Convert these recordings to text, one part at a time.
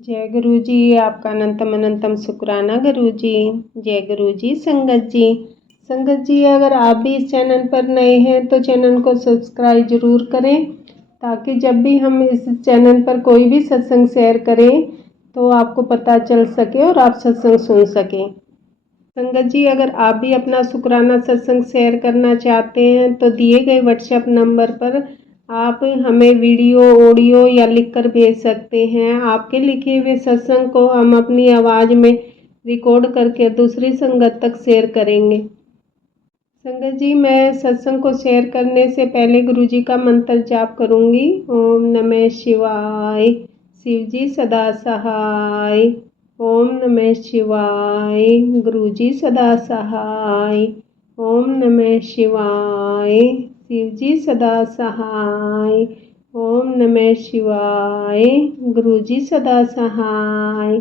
जय गुरु जी। आपका अनंतम अनंतम शुक्राना गुरु जी। जय गुरु जी। संगत जी, अगर आप भी इस चैनल पर नए हैं तो चैनल को सब्सक्राइब जरूर करें, ताकि जब भी हम इस चैनल पर कोई भी सत्संग शेयर करें तो आपको पता चल सके और आप सत्संग सुन सकें। संगत जी, अगर आप भी अपना शुक्राना सत्संग शेयर करना चाहते हैं तो दिए गए व्हाट्सएप नंबर पर आप हमें वीडियो, ऑडियो या लिखकर भेज सकते हैं। आपके लिखे हुए सत्संग को हम अपनी आवाज़ में रिकॉर्ड करके दूसरी संगत तक शेयर करेंगे। संगत जी, मैं सत्संग को शेयर करने से पहले गुरु जी का मंत्र जाप करूंगी। ओम नमः शिवाय। शिव जी सदा सहाय। ओम नमः शिवाय। गुरु जी सदा सहाय। ओम नमः शिवाय। शिव जी सदा सहाय। ओम नमः शिवाय। गुरु जी सदा सहाय।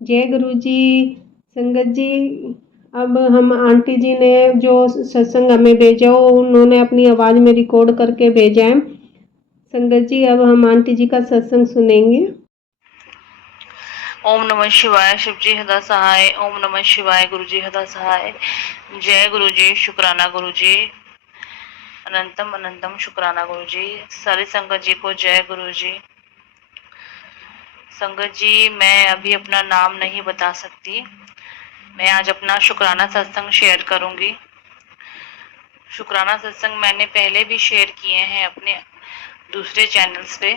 जय गुरु जी। संगत जी, अब हम आंटी जी ने जो सत्संग हमें भेजा हो उन्होंने अपनी आवाज़ में रिकॉर्ड करके भेजा है। संगत जी, अब हम आंटी जी का सत्संग सुनेंगे। ओम नमः शिवाय। शिव जी हदा सहाय। ओम नमः शिवाय। गुरु जी हदा सहाय। जय गुरु जी। शुक्राना गुरु जी। अनंतम अनंतम शुक्राना गुरु जी। सारी संगत जी को जय गुरु जी। संगत जी, मैं अभी अपना नाम नहीं बता सकती। मैं आज अपना शुक्राना सत्संग शेयर करूंगी। शुक्राना सत्संग मैंने पहले भी शेयर किए हैं अपने दूसरे चैनल्स पे,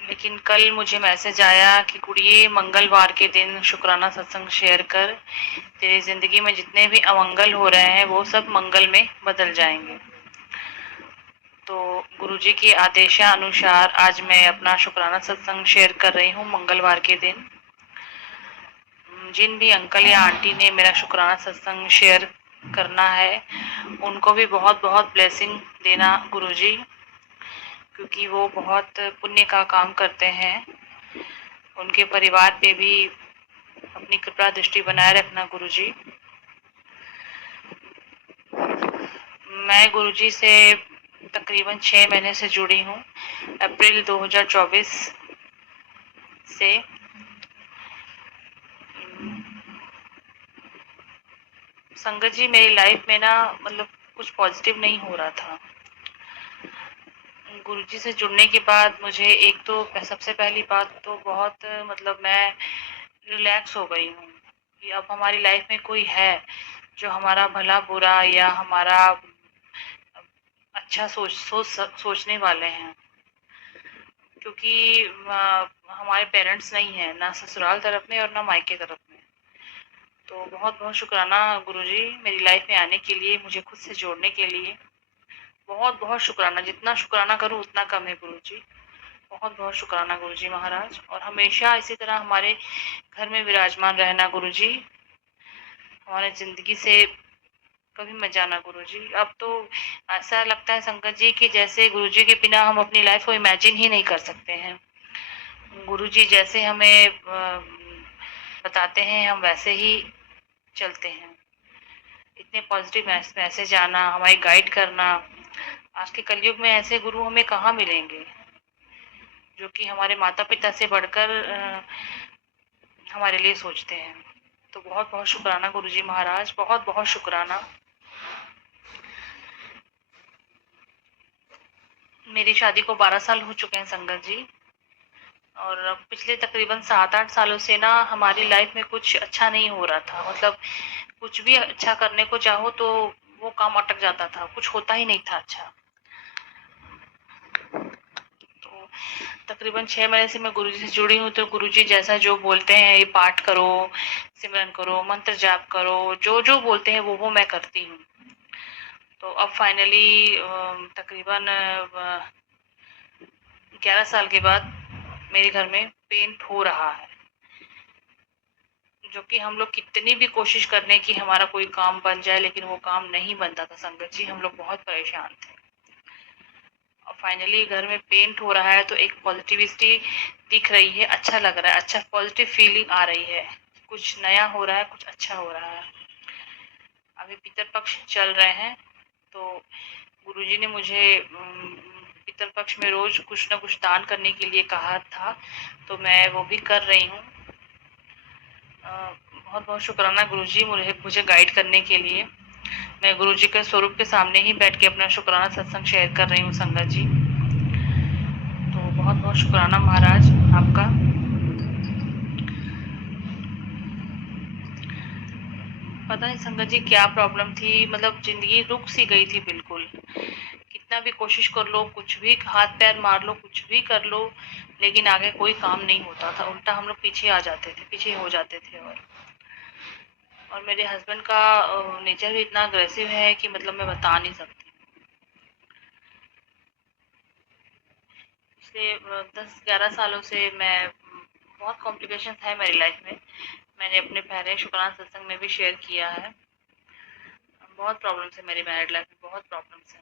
लेकिन कल मुझे मैसेज आया कि कुड़िए मंगलवार के दिन शुक्राना सत्संग शेयर कर, तेरी जिंदगी में जितने भी अमंगल हो रहे हैं वो सब मंगल में बदल जाएंगे। तो गुरुजी के आदेशानुसार आज मैं अपना शुक्राना सत्संग शेयर कर रही हूँ मंगलवार के दिन। जिन भी अंकल या आंटी ने मेरा शुक्राना सत्संग शेयर करना है उनको भी बहुत बहुत ब्लेसिंग देना गुरुजी, क्योंकि वो बहुत पुण्य का काम करते हैं। उनके परिवार पे भी अपनी कृपा दृष्टि बनाए रखना गुरुजी। मैं गुरुजी से तकरीबन 6 महीने से जुड़ी हूँ, अप्रैल 2024 से। संगत जी, मेरी लाइफ में ना मतलब कुछ पॉजिटिव नहीं हो रहा था। गुरुजी से जुड़ने के बाद मुझे एक तो सबसे पहली बात तो बहुत मतलब मैं रिलैक्स हो गई हूँ कि अब हमारी लाइफ में कोई है जो हमारा भला बुरा या हमारा अच्छा सोचने वाले हैं। क्योंकि हमारे पेरेंट्स नहीं है, ना ससुराल तरफ में और ना मायके तरफ में। तो बहुत बहुत शुक्राना गुरुजी मेरी लाइफ में आने के लिए, मुझे खुद से जोड़ने के लिए। बहुत बहुत शुक्राना। जितना शुक्राना करूँ उतना कम है गुरुजी। बहुत बहुत शुक्राना गुरुजी महाराज, और हमेशा इसी तरह हमारे घर में विराजमान रहना गुरुजी। हमारे जिंदगी से कभी मत जाना गुरुजी। अब तो ऐसा लगता है संगत जी कि जैसे गुरुजी के बिना हम अपनी लाइफ को इमेजिन ही नहीं कर सकते हैं। गुरुजी जैसे हमें बताते हैं हम वैसे ही चलते हैं। इतने पॉजिटिव मैसेज आना, हमारी गाइड करना। आज के कलयुग में ऐसे गुरु हमें कहाँ मिलेंगे जो कि हमारे माता पिता से बढ़कर हमारे लिए सोचते हैं। तो बहुत बहुत शुक्राना गुरुजी महाराज, बहुत बहुत शुक्राना। मेरी शादी को 12 साल हो चुके हैं संगत जी, और पिछले तकरीबन 7-8 सालों से ना हमारी लाइफ में कुछ अच्छा नहीं हो रहा था। मतलब कुछ भी अच्छा करने को चाहो तो वो काम अटक जाता था, कुछ होता ही नहीं था अच्छा। तो तकरीबन 6 महीने से मैं गुरुजी से जुड़ी हूँ। तो गुरुजी जैसा जो बोलते हैं, ये पाठ करो, सिमरन करो, मंत्र जाप करो, जो जो बोलते हैं वो मैं करती हूँ। तो अब फाइनली तकरीबन 11 साल के बाद मेरे घर में पेंट हो रहा है, जो कि हम लोग कितनी भी कोशिश कर लें कि हमारा कोई काम बन जाए, लेकिन वो काम नहीं बनता था संगत जी। हम लोग बहुत परेशान थे। और फाइनली घर में पेंट हो रहा है तो एक पॉजिटिविटी दिख रही है, अच्छा लग रहा है, अच्छा पॉजिटिव फीलिंग आ रही है। कुछ नया हो रहा है, कुछ अच्छा हो रहा है। अभी पितृ पक्ष चल रहे हैं, तो गुरुजी ने मुझे पितृपक्ष में रोज कुछ न कुछ दान करने के लिए कहा था, तो मैं वो भी कर रही हूँ। बहुत बहुत शुक्राना गुरुजी मुझे गाइड करने के लिए। मैं गुरुजी के स्वरूप के सामने ही बैठ के अपना शुक्राना सत्संग शेयर कर रही हूँ संगत जी। तो बहुत बहुत शुक्राना महाराज आपका। पता नहीं संगत जी क्या प्रॉब्लम थी, मतलब जिंदगी रुक सी गई थी बिल्कुल। कितना भी कोशिश कर लो, कुछ भी हाथ पैर मार लो, कुछ भी कर लो, लेकिन आगे कोई काम नहीं होता था। उल्टा हम लोग पीछे आ जाते थे, पीछे हो जाते थे। और मेरे हस्बैंड का नेचर भी इतना अग्रेसिव है कि मतलब मैं बता नहीं सकती। पिछले 10-11 सालों से मैं बहुत कॉम्प्लिकेशन है मेरी लाइफ में। मैंने अपने पहले शुक्राना सत्संग में भी शेयर किया है। बहुत प्रॉब्लम्स है मेरी मैरिड लाइफ में, बहुत प्रॉब्लम्स है।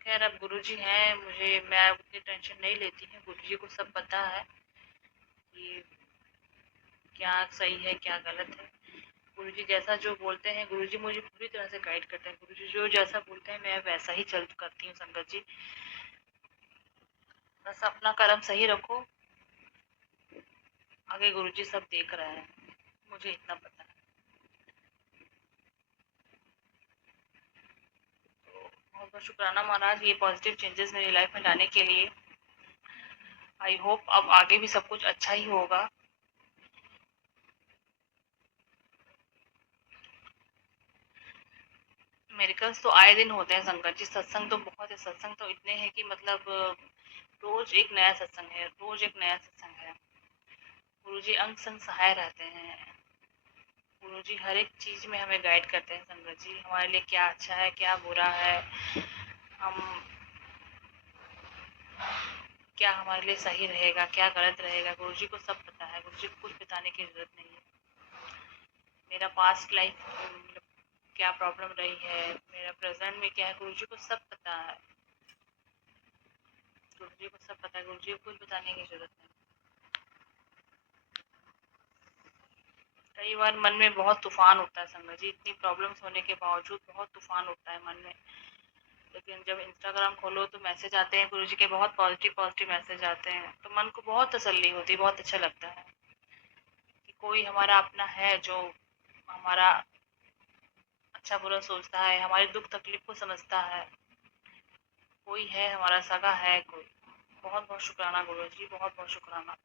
खैर अब गुरुजी हैं, मैं उतनी टेंशन नहीं लेती हूँ। गुरुजी को सब पता है कि क्या सही है क्या गलत है। गुरुजी जैसा जो बोलते हैं, गुरुजी मुझे पूरी तरह से गाइड करते हैं। गुरुजी जो जैसा बोलते हैं मैं वैसा ही चल करती हूँ संगत जी। बस अपना कर्म सही रखो, आगे गुरुजी सब देख रहे हैं, मुझे इतना पता है। तो बहुत बहुत शुक्राना महाराज ये पॉजिटिव चेंजेस मेरी लाइफ में लाने के लिए। आई होप अब आगे भी सब कुछ अच्छा ही होगा। मेरिकल्स तो आए दिन होते हैं संगत जी। सत्संग तो बहुत है, सत्संग तो इतने हैं कि मतलब रोज एक नया सत्संग है, रोज एक नया सत्संग है। गुरुजी अंग संग सहाय रहते हैं। गुरुजी हर एक चीज में हमें गाइड करते हैं संगत जी, हमारे लिए क्या अच्छा है क्या बुरा है, हम क्या हमारे लिए सही रहेगा क्या गलत रहेगा। गुरुजी को सब पता है, गुरुजी को कुछ बताने की जरूरत नहीं है। मेरा पास्ट लाइफ क्या प्रॉब्लम रही है, मेरा प्रेजेंट में क्या है, गुरुजी को सब पता है। गुरुजी को सब पता है, गुरुजी को कुछ बताने की जरूरत नहीं। कई बार मन में बहुत तूफान उठता है संगत जी, इतनी प्रॉब्लम्स होने के बावजूद बहुत तूफान उठता है मन में। लेकिन जब इंस्टाग्राम खोलो तो मैसेज आते हैं गुरुजी के, बहुत पॉजिटिव पॉजिटिव मैसेज आते हैं, तो मन को बहुत तसल्ली होती है, बहुत अच्छा लगता है कि कोई हमारा अपना है जो हमारा अच्छा बुरा सोचता है, हमारे दुख तकलीफ को समझता है। कोई है हमारा सगा है कोई। बहुत बहुत शुक्राना गुरुजी, बहुत बहुत शुक्राना।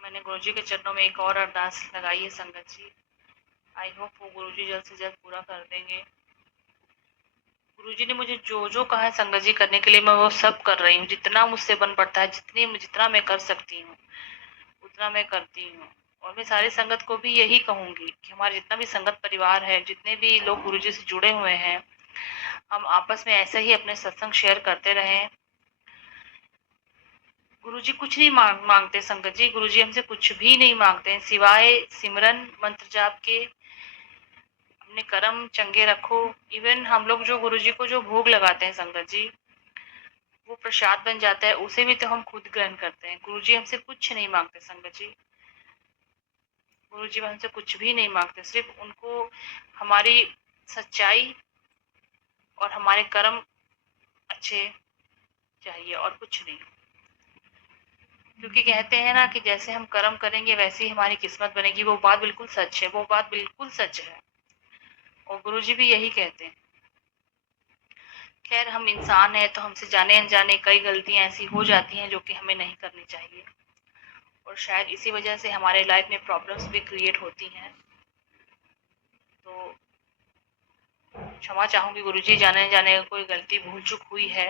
मैंने गुरुजी के चरणों में एक और अरदास लगाई है संगत जी। आई होप वो गुरुजी जल्द से जल्द पूरा कर देंगे। गुरुजी ने मुझे जो जो कहा है संगत जी करने के लिए, मैं वो सब कर रही हूँ। जितना मुझसे बन पड़ता है, जितना मैं कर सकती हूँ उतना मैं करती हूँ। और मैं सारी संगत को भी यही कहूंगी कि हमारा जितना भी संगत परिवार है, जितने भी लोग गुरुजी से जुड़े हुए हैं, हम आपस में ऐसे ही अपने सत्संग शेयर करते रहें। गुरुजी कुछ नहीं मांगते संगत जी, गुरुजी हमसे कुछ भी नहीं मांगते हैं सिवाय सिमरन मंत्र जाप के। अपने कर्म चंगे रखो। इवन हम लोग जो गुरुजी को जो भोग लगाते हैं संगत जी, वो प्रसाद बन जाता है, उसे भी तो हम खुद ग्रहण करते हैं। गुरुजी हमसे कुछ नहीं मांगते संगत जी, गुरुजी हमसे कुछ भी नहीं मांगते। सिर्फ उनको हमारी सच्चाई और हमारे कर्म अच्छे चाहिए और कुछ नहीं। क्योंकि कहते हैं ना कि जैसे हम कर्म करेंगे वैसे ही हमारी किस्मत बनेगी। वो बात बिल्कुल सच है, वो बात बिल्कुल सच है, और गुरुजी भी यही कहते हैं। खैर हम इंसान हैं तो हमसे जाने अनजाने कई गलतियां ऐसी हो जाती हैं जो कि हमें नहीं करनी चाहिए, और शायद इसी वजह से हमारे लाइफ में प्रॉब्लम्स भी क्रिएट होती हैं। तो क्षमा चाहूंगी गुरुजी, जाने अनजाने कोई गलती भूल चूक हुई है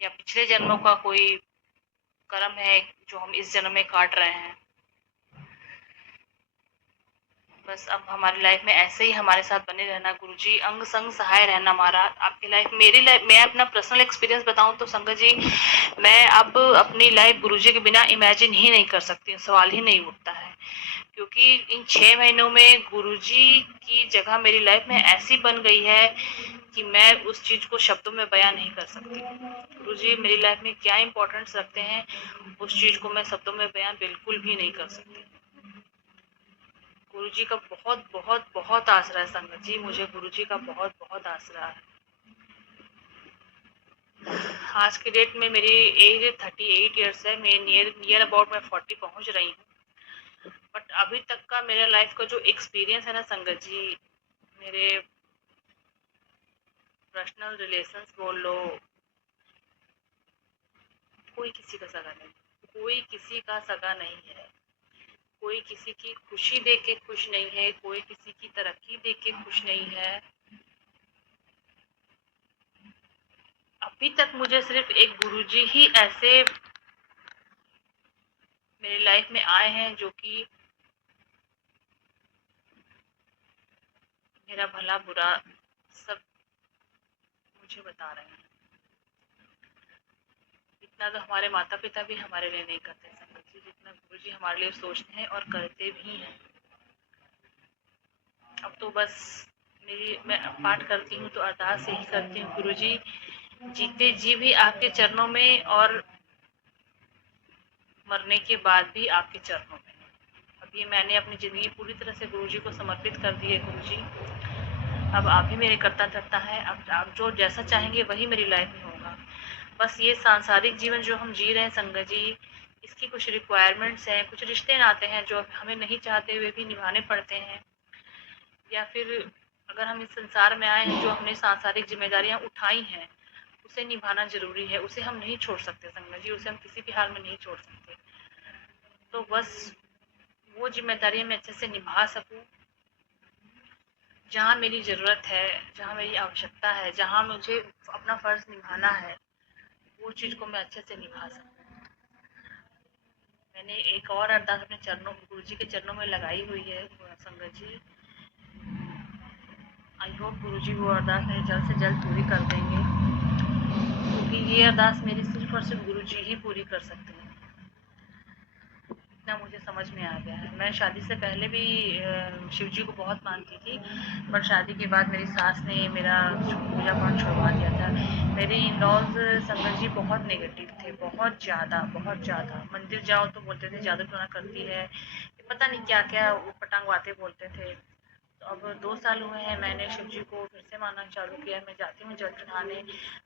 या पिछले जन्मों का कोई कर्म है जो हम इस जन्म में काट रहे हैं। बस अब हमारी लाइफ में ऐसे ही हमारे साथ बने रहना गुरुजी, अंग संग सहाय रहना हमारा आपकी लाइफ। मेरी लाइफ, मैं अपना पर्सनल एक्सपीरियंस बताऊं तो संगत जी, मैं अब अपनी लाइफ गुरुजी के बिना इमेजिन ही नहीं कर सकती हूँ, सवाल ही नहीं उठता है। क्योंकि इन 6 महीनों में गुरुजी की जगह मेरी लाइफ में ऐसी बन गई है कि मैं उस चीज को शब्दों में बयां नहीं कर सकती। गुरुजी मेरी लाइफ में क्या इंपॉर्टेंस रखते हैं, उस चीज को मैं शब्दों में बयां बिल्कुल भी नहीं कर सकती। गुरु जी का बहुत बहुत बहुत आसरा है संगत जी, मुझे गुरु जी का बहुत बहुत आसरा है। आज की डेट में मेरी एज 38 ईयर्स है, मैं नियर अबाउट मैं 40 पहुंच रही हूँ। बट अभी तक का मेरे लाइफ का जो एक्सपीरियंस है ना संगत जी, मेरे पर्सनल रिलेशंस बोल लो, कोई किसी का सगा नहीं, कोई किसी का सगा नहीं है। कोई किसी की खुशी देख के खुश नहीं है, कोई किसी की तरक्की देख के खुश नहीं है। अभी तक मुझे सिर्फ एक गुरुजी ही ऐसे मेरी लाइफ में आए हैं जो कि मेरा भला बुरा सब मुझे बता रहे हैं। इतना तो हमारे माता पिता भी हमारे लिए नहीं करते संगत जी, जितना गुरुजी हमारे लिए सोचते हैं और करते भी हैं। अब तो बस मैं पाठ करती हूँ तो अरदास यही करती हूँ, गुरुजी जीते जी भी आपके चरणों में और मरने के बाद भी आपके चरणों में। अब ये मैंने अपनी ज़िंदगी पूरी तरह से गुरुजी को समर्पित कर दी है। गुरुजी अब आप ही मेरे करता धरता है, अब आप जो जैसा चाहेंगे वही मेरी लाइफ में होगा। बस ये सांसारिक जीवन जो हम जी रहे हैं संगत जी, इसकी कुछ रिक्वायरमेंट्स हैं, कुछ रिश्ते नाते हैं जो हमें नहीं चाहते हुए भी निभाने पड़ते हैं, या फिर अगर हम इस संसार में आए हैं जो हमने सांसारिक जिम्मेदारियां उठाई हैं उसे निभाना जरूरी है, उसे हम नहीं छोड़ सकते संगत जी, उसे हम किसी भी हाल में नहीं छोड़ सकते। तो बस वो जिम्मेदारियां मैं अच्छे से निभा सकूं, जहाँ मेरी ज़रूरत है, जहाँ मेरी आवश्यकता है, जहाँ मुझे अपना फ़र्ज़ निभाना है, वो चीज़ को मैं अच्छे से निभा सकूँ। मैंने एक और अरदास अपने चरणों गुरुजी के चरणों में लगाई हुई है संगत जी। आई होप गुरुजी वो अरदास मेरी जल्द से जल्द पूरी कर देंगे, क्योंकि ये अरदास मेरी सिर्फ और सिर्फ गुरुजी ही पूरी कर सकते हैं। इतना मुझे समझ में आ गया है। मैं शादी से पहले भी शिव जी को बहुत मानती थी, पर शादी के बाद मेरी सास ने मेरा पूजा पाठ छुड़वा दिया था। मेरे इन लॉज संगत जी बहुत नेगेटिव थे, बहुत ज़्यादा बहुत ज़्यादा। मंदिर जाओ तो बोलते थे जादू टोना करती है, पता नहीं क्या क्या वो पटांग बातें बोलते थे। तो अब 2 साल हुए हैं मैंने शिव जी को फिर से मानना चालू किया। मैं जाती हूँ जल चढ़ाने,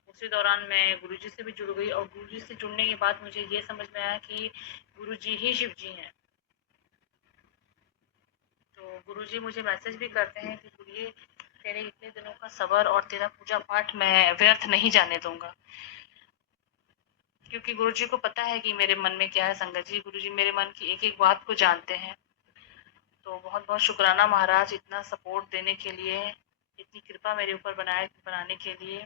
उसी दौरान मैं गुरुजी से भी जुड़ गई, और गुरुजी से जुड़ने के बाद मुझे ये समझ में आया कि गुरुजी ही शिव जी हैं। तो गुरुजी मुझे मैसेज भी करते हैं कि गुरुजी तेरे इतने दिनों का सबर और तेरा पूजा पाठ मैं व्यर्थ नहीं जाने दूंगा, क्योंकि गुरुजी को पता है कि मेरे मन में क्या है संगत जी। गुरुजी मेरे मन की एक एक बात को जानते हैं। तो बहुत बहुत शुक्राना महाराज, इतना सपोर्ट देने के लिए, इतनी कृपा मेरे ऊपर बनाने के लिए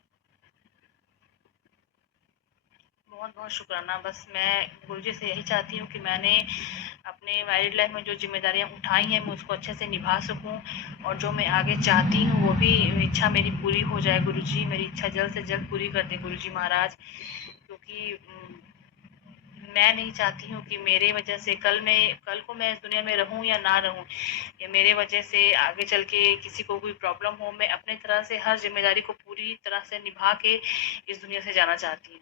बहुत बहुत शुक्राना। बस मैं गुरुजी से यही चाहती हूँ कि मैंने अपने मैरिड लाइफ में जो जिम्मेदारियाँ उठाई हैं मैं उसको अच्छे से निभा सकूँ, और जो मैं आगे चाहती हूँ वो भी इच्छा मेरी पूरी हो जाए। गुरुजी मेरी इच्छा जल्द से जल्द पूरी कर दें गुरुजी महाराज, क्योंकि मैं नहीं चाहती हूँ कि मेरे वजह से कल को मैं इस दुनिया में रहूँ या ना रहूँ, या मेरे वजह से आगे चल के किसी को कोई प्रॉब्लम हो। मैं अपने तरह से हर जिम्मेदारी को पूरी तरह से निभा के इस दुनिया से जाना चाहती हूँ।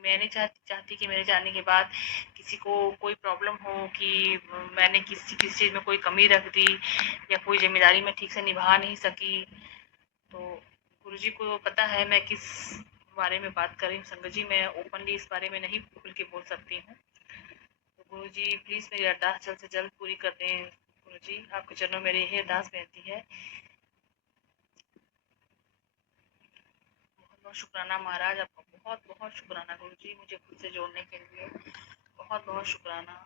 मैं नहीं चाहती कि मेरे जाने के बाद किसी को कोई प्रॉब्लम हो कि मैंने किसी चीज़ में कोई कमी रख दी, या कोई जिम्मेदारी मैं ठीक से निभा नहीं सकी। तो गुरुजी को पता है मैं किस बारे में बात कर रही हूँ संगत जी, मैं ओपनली इस बारे में नहीं खुल के बोल सकती हूँ। तो गुरुजी प्लीज़ मेरी अरदास जल्द से जल्द पूरी कर दें। गुरुजी आपके चरणों में मेरी यही अरदास बेनती है। बहुत बहुत शुक्राना महाराज, आपका बहुत बहुत शुक्राना गुरुजी, मुझे खुद से जोड़ने के लिए बहुत बहुत शुक्राना।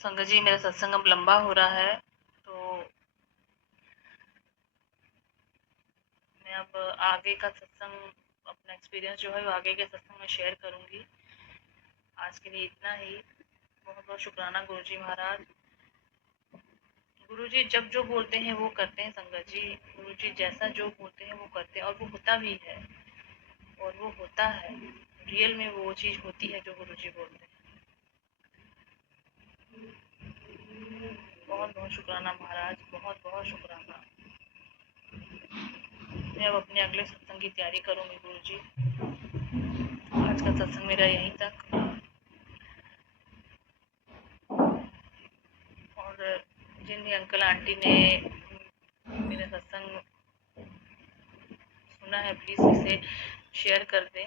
संगत जी मेरा सत्संग अब लंबा हो रहा है, तो मैं अब आगे का सत्संग, अपना एक्सपीरियंस जो है वो आगे के सत्संग में शेयर करूंगी। आज के लिए इतना ही। बहुत बहुत शुक्राना गुरुजी महाराज। गुरुजी जब जो बोलते हैं वो करते हैं संगत जी। गुरुजी जैसा जो बोलते हैं वो करते हैं, और वो होता भी है, और वो होता है रियल में, वो चीज़ होती है जो गुरुजी बोलते हैं। बहुत बहुत शुक्राना महाराज, बहुत बहुत शुक्राना। मैं अब अपने अगले सत्संग की तैयारी करूंगी गुरुजी। आज आज का सत्संग मेरा यहीं तक। और जिन भी अंकल आंटी ने मेरा सत्संग सुना है, प्लीज इसे शेयर कर दें।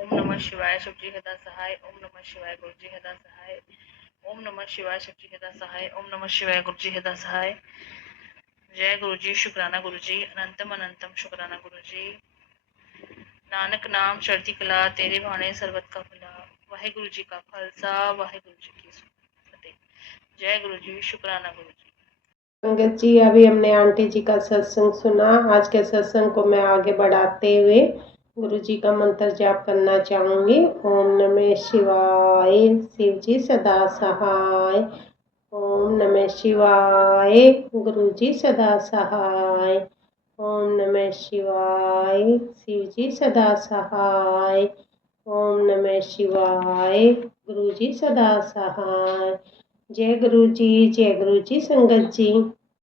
ओम नमः शिवाय, शिव जी हदा सहाय। ओम नमः शिवाय, गुरु जी हदा सहाय। ओम नमः शिवाय, शिव जी हदा सहाय। ओम नमः शिवाय, गुरु जी हदा सहाय। जय गुरु जी, शुक्राना गुरु जी, अनंतम अनंतम शुक्राना गुरु जी। नानक नाम चढ़ती कला, तेरे भाने सरबत का भला। वाहेगुरु जी का खालसा, वाहेगुरु जी की फतेह। जय गुरु जी, शुक्राना गुरु जी। संगत जी, अभी हमने आंटी जी का सत्संग सुना। आज के सत्संग को मैं आगे बढ़ाते हुए गुरु जी का मंत्र जाप करना चाहूंगी। ओम नमः शिवाय, शिव जी सदा सहाय। ओम नमः शिवाय, गुरु जी सदा सहाय। ओम नमः शिवाय, शिव जी सदा सहाय। ओम नमः शिवाय, गुरु जी सदा सहाय। जय गुरु जी, जय गुरु जी संगत जी।